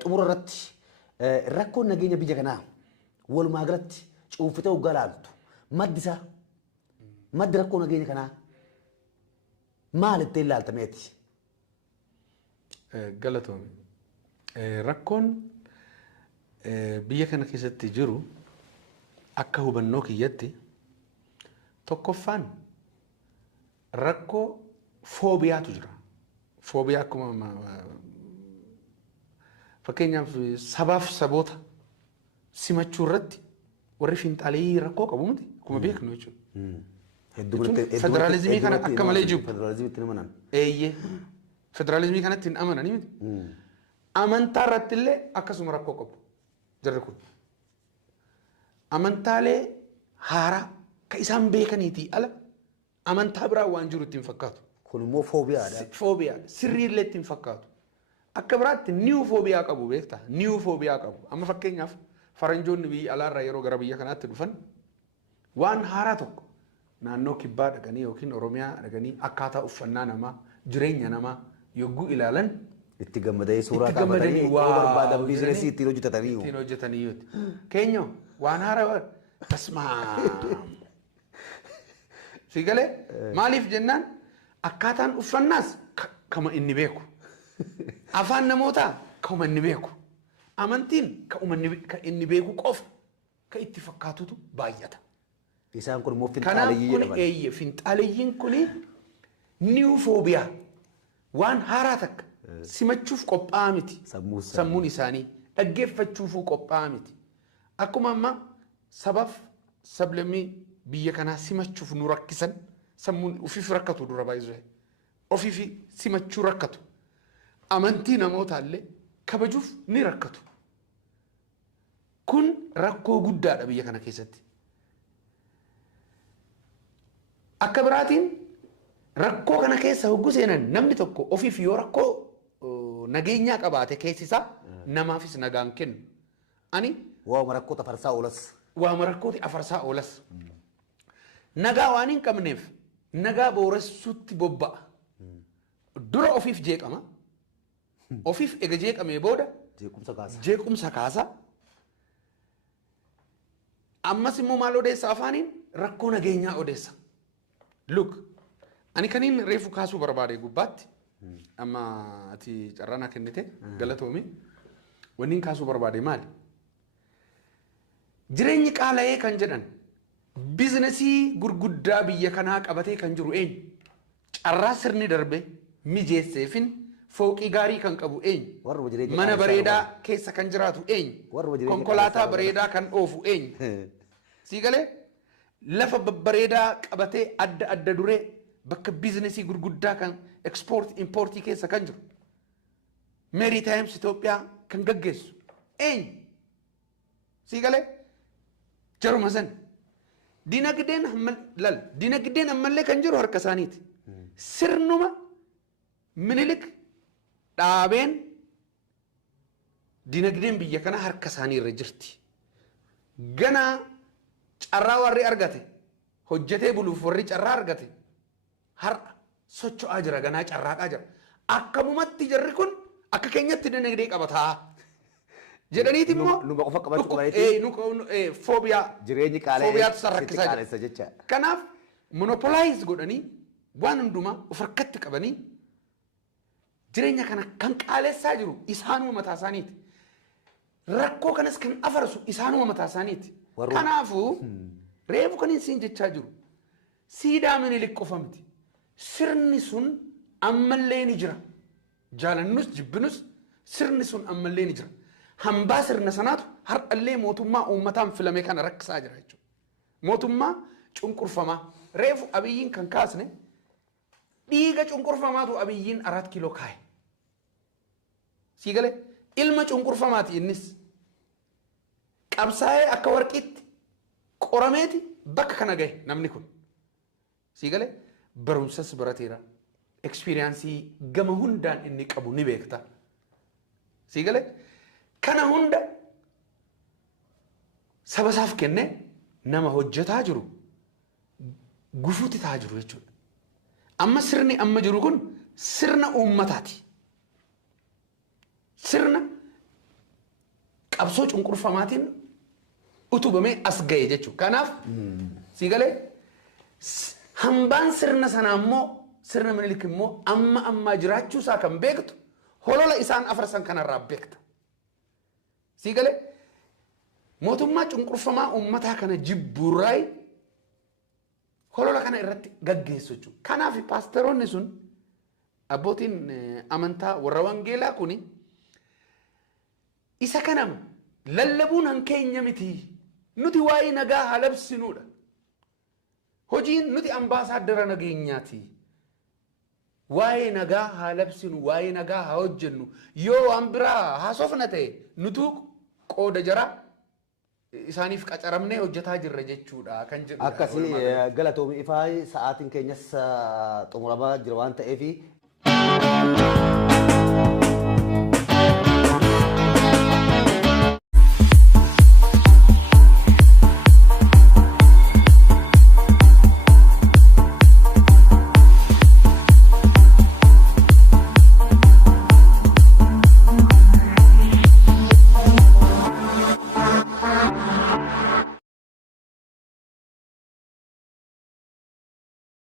xumura irratti rakkoon nageenya biyya kanaa walumaa galatti cuuffitee hoggaa laaltu maddi rakkoo nageenya kanaa maal itti ilaaltameeti? Galatoomii. Rakkoon biyya kana keessatti jiru akka hubannoo kiyyatti tokkoffaan rakkoo foobiyaatu jira. Foobiyaa akkuma fakkeenyaaf sabaaf saboota simachuu irratti warri finxaalii rakkoo qabu miti akkuma beeknu jechuudha. Federaalizimii kana akka malee jiru. Federaalizimiitti hin amanan. Eeyyee. Federaalizimii kanatti hin amananii miti. Amantaa irratti illee akkasuma rakkoo qabu jarri kun. Amantaalee haaraa ka isaan beekaniitii ala amantaa biraa waan jiru ittiin fakkaatu. Kun immoo foobiyaadha. Foobiyaa sirrii illee ittiin fakkaatu. Akka biraatti niiw foobiyaa qabu beektaa? Niiw foobiyaa qabu. Amma fakkeenyaaf faranjoonni biyya alaarraa yeroo gara biyya kanaatti dhufan waan haaraa tokko naannoo kibbaa dhaqanii yookiin Oromiyaa dhaqanii akkaataa uffannaa namaa jireenya namaa yogguu ilaalan itti gammadanii suuraa qabatanii yoo barbaadan biizinesii ittiin hojjetatanii. Ittiin hojjetanii keenyoo waan haaraa tasmaa. Sigalee maaliif jennaan akkaataan uffannaas kama inni beeku. Afaan namootaa kama inni beeku. Amantiin ka inni beeku qofa ka itti fakkaatutu baay'ata. Isaan kun immoo finxaaleeyyii jedhaman. Kanaaf kun eeyyee finxaaleeyyiin kuni niiw foobiyaa waan haaraa takka simachuuf qophaa'aa miti. Sammuun isaanii dhaggeeffachuufuu qophaa'aa miti. Akkuma amma sabaaf sablammii biyya kanaa simachuuf nu rakkisan sammuun ofiif rakkatu dura baay'isuu ofiif simachuu rakkatu. Amantii namootaallee kabajuuf ni rakkatu. Kun rakkoo guddaadha biyya kana keessatti. Akka biraatiin rakkoo kana keessa hogguu seenan namni tokko ofiif yoo rakkoo nageenyaa qabaate keessisaa namaafis nagaan kennu. Ani waama rakkoota afarsaa oolas. Waama rakkooti afarsaa oolas. Nagaa waan hin qabneef nagaa booressuutti bobba'a. Dura ofiif jeeqama. Ofiif ega jeeqamee booda jeequmsa kaasa. Ammas immoo maal odeessa afaaniin rakkoo nageenyaa odeessa. Look, ani kaniin reefu kaasuu barbaade gubbaatti amma ati carraanaa kennite galatoomi wanniin kaasuu barbaade maali? Jireenyi qaala'ee kan jedhan biizinesii gurguddaa biyya kanaa qabatee kan jiru eenyu? Carraa sirni darbe mijeesseefin fooqii gaarii kan qabu eenyu? Mana bareedaa keessa kan jiraatu eenyu? Konkolaataa bareedaa kan oofu eenyu? Siigalee lafa babbareedaa qabatee adda duree bakka biizinesii gurguddaa kan ekspoort impoortii keessa kan jiru Meerii Taayims Itoophiyaa kan gaggeessu eenyu? Siigalee jaruma san dinagdeen ammallee kan jiru harka isaaniiti. Sirnuma Minilik dhaabeen dinagdeen biyya kana harka isaanii irra jirti. Ganaa carraa warri argate hojjetee buluuf warri carraa argate har'a socho'aa jira ganaa carraaqaa jira. Akkamumatti jarri kun akka keenyatti dinagdee qabataa jedhaniiti immoo nu qofa qabachuu qabaneeti foobiyaa jireenyi qaala'ee foobiyaatu sarrakkisaa jira. Kanaaf monopolize godhanii waan hundumaa of harkatti qabanii jireenya kana kan qaaleessaa jiru isaanuma mataa isaaniiti. Rakkoo kanas kan afarsu isaanuma mataa isaaniiti. Kanaafuu reefu kan siin jechaa jiru siidaa Minilik qofa miti. Sirni sun ammallee ni jira. Jaalannus jibbinus sirni sun ammallee ni jira. Hambaa sirna sanaatu har'allee mootummaa uummataan filame kana rakkisaa jira jechuudha. Mootummaa cunqurfamaa reefu Abiyyiin kan kaasne dhiiga cunqurfamaatu Abiyyiin 4 kiiloo kaa'e. Siigalee ilma cunqurfamaati innis. Qabsaa'ee akka warqiitti qorameeti bakka kana gahe namni kun. Siigalee barumsas barateera. Ekspiriyaansii gama hundaan inni qabu ni beekta. Siigalee kana hunda saba isaaf kennee nama hojjetaa jiru gufuutti ta'aa jiru jechuudha. Amma sirni amma jiru kun sirna uummataati. Sirna qabsoo cunqurfamaatiin utubamee as ga'e jechuudha. Kanaaf sii galee hambaan sirna sanaa immoo sirna Minilik immoo ammaa jiraachuu isaa kan beektu holola isaan afarsan kanarraa beekta. Sii galee mootummaa cunqurfamaa uummataa kana jibbuurraa holola kana irratti gaggeessu jechuudha. Kanaaf paasteroonni sun abbootiin amantaa warra wangeelaa kuni isa kanam lallabuun hankeenya miti nuti waa'ee nagaa haa labsinuudha. Hojiin nuti ambaasaaddara nageenyaati. Waa'ee nagaa haa labsinu, waa'ee nagaa haa hojjennu. Yoo waan biraa haasofna ta'e nutu qooda jara isaaniif qacaramnee hojjetaa jirra jechuudha kan jedhu. Akkasii galatoomii ifaa sa'aatiin keenyas xumuramaa jira waan ta'eef